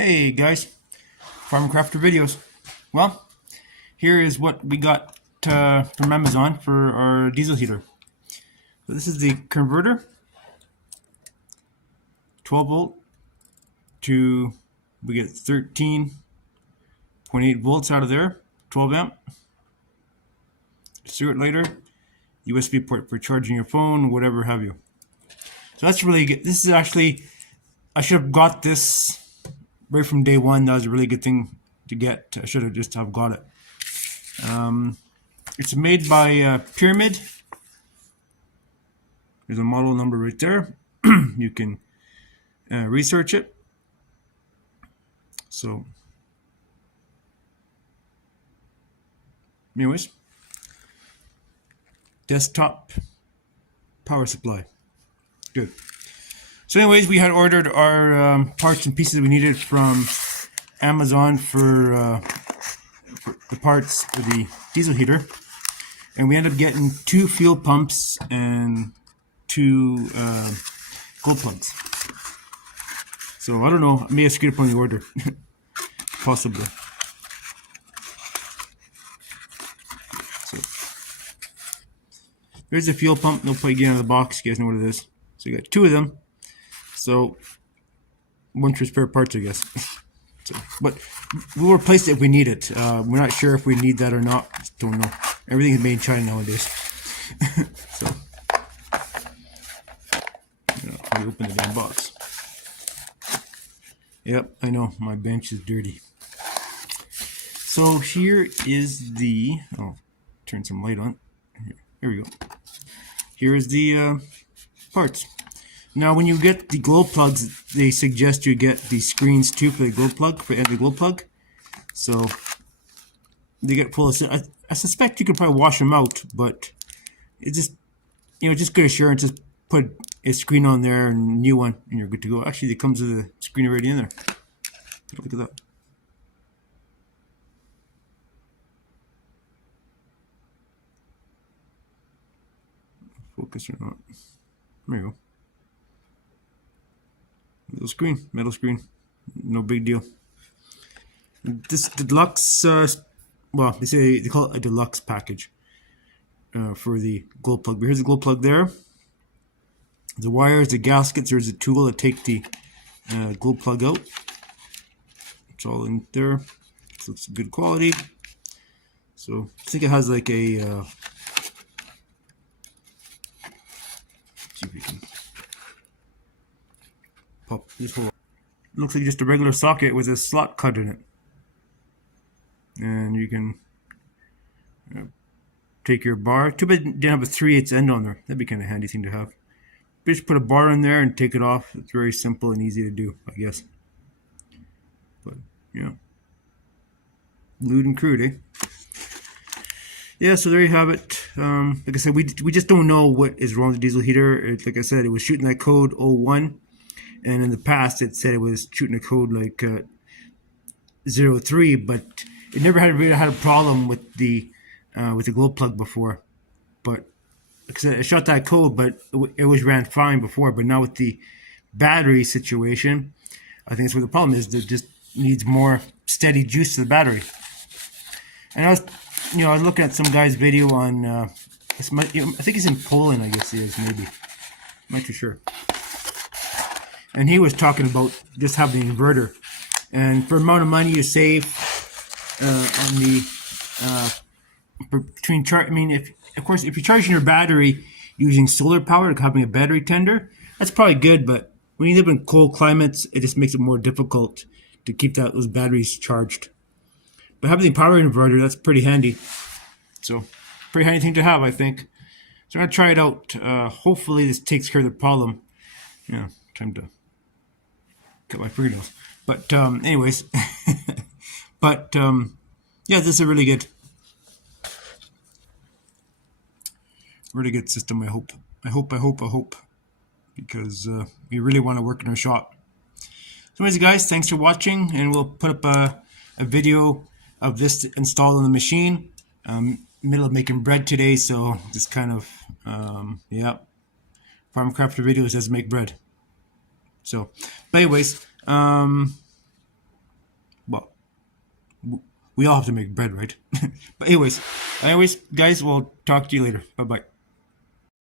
Hey guys, Farm Crafter Videos. Well, here is what we got from Amazon for our diesel heater. So this is the converter, 12 volt to, we get 13.8 volts out of there, 12 amp. Cigarette lighter, USB port for charging your phone, whatever have you. So that's really good. This is actually, I should have got this right from day one. That was a really good thing to get. I should have just have got it. It's made by Pyramid. There's a model number right there. You can research it. So, anyways, desktop power supply. Good. So, anyways, we had ordered our parts and pieces we needed from Amazon for the parts for the diesel heater, and we ended up getting 2 fuel pumps and 2 glow plugs. So I don't know, I may have screwed up on the order. Possibly. So there's the fuel pump. They'll plug in out of the box. You guys know what it is. So you got 2 of them. So 1 for spare parts, I guess. So, but we'll replace it if we need it. We're not sure if we need that or not. Just don't know. Everything is made in China nowadays. So I'll open the damn box. Yep, I know my bench is dirty. So here is the, turn some light on. Here we go. Here is the parts. Now, when you get the glow plugs, they suggest you get the screens too for the glow plug, for every glow plug. So they get full of. I suspect you could probably wash them out, but it's just, just good assurance. Just put a screen on there and a new one, and you're good to go. Actually, it comes with a screen already in there. Look at that. Focus or not. There you go. Metal screen, no big deal. This deluxe, well, they call it a deluxe package for the glow plug. But here's the glow plug there. The wires, the gaskets. There's a tool to take the glow plug out. It's all in there. It looks good quality. So I think it has like a. See if we can pop this whole. It looks like just a regular socket with a slot cut in it, and you can take your bar. Too bad it didn't have a 3/8 end on there. That'd be kind of handy thing to have. But just put a bar in there and take it off. It's very simple and easy to do, I guess. But yeah, lewd and crude, eh? Yeah, so there you have it. Like I said, we just don't know what is wrong with the diesel heater. Like I said, it was shooting that code 01. And in the past, it said it was shooting a code like 03, but it never really had a problem with the glow plug before. But like I said, it shot that code, but it always ran fine before. But now with the battery situation, I think that's where the problem is. It just needs more steady juice to the battery. And I was looking at some guy's video on, I think he's in Poland. I guess he is, maybe. I'm not too sure. And he was talking about just having an inverter, and for the amount of money you save on the between charge. I mean, if you're charging your battery using solar power, like having a battery tender, that's probably good. But when you live in cold climates, it just makes it more difficult to keep those batteries charged. But having a power inverter, that's pretty handy. So, pretty handy thing to have, I think. So I'm gonna try it out. Hopefully, this takes care of the problem. Yeah, time to cut my fingernails. But anyways, but yeah, this is a really good system. I hope, because we really want to work in our shop. So anyways, guys, thanks for watching, and we'll put up a video of this installed on the machine. Middle of making bread today, so just kind of yeah, Farm Crafter Videos doesn't make bread. So, but anyways, we all have to make bread, right? But anyways, guys, we'll talk to you later. Bye bye.